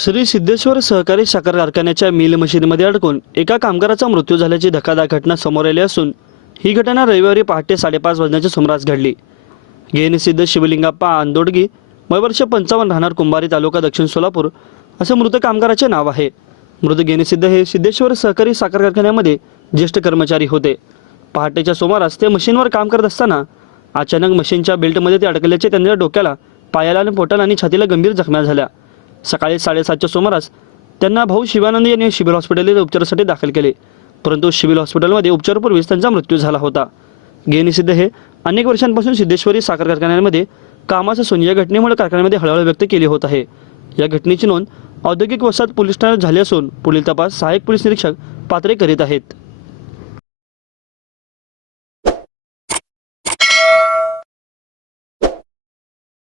श्री सिद्धेश्वर सहकारी साखर कारखान्याच्या मिल मशीनमध्ये अडकून एका कामगाराचा मृत्यू झाल्याची धक्कादायक घटना समोर आली असून ही घटना रविवारी पहाटे साडेपाच वाजण्याच्या सुमारास घडली. गेनसिद्ध शिवलिंगाप्पा आंदोडगी वयवर्ष पंचावन्न राहणार कुंभारी तालुका दक्षिण सोलापूर असं मृत कामगाराचे नाव आहे. मृत गेनसिद्ध हे सिद्धेश्वर सहकारी साखर कारखान्यामध्ये ज्येष्ठ कर्मचारी होते. पहाटेच्या सुमारास ते मशीनवर काम करत असताना अचानक मशीनच्या बेल्टमध्ये ते अडकल्याचे त्यांच्या डोक्याला पायाला आणि पोटाला आणि छातीला गंभीर जखम्या झाल्या. सकाळी साडेसातच्या सुमारास त्यांना भाऊ शिवानंद यांनी शिबिर हॉस्पिटल येथे उपचारासाठी दाखल केले. परंतु शिबिर हॉस्पिटलमध्ये उपचारापूर्वीच त्यांचा मृत्यू झाला होता. गेनिसिद्ध हे अनेक वर्षांपासून सिद्धेश्वरी साखर कारखान्यांमध्ये कामाचं असून या घटनेमुळे कारखान्यामध्ये हळहळ व्यक्त केली होत आहे. या घटनेची नोंद औद्योगिक वसाहत पोलीस ठाण्यात झाली असून पुढील तपास सहाय्यक पोलीस निरीक्षक पात्रे करीत आहेत.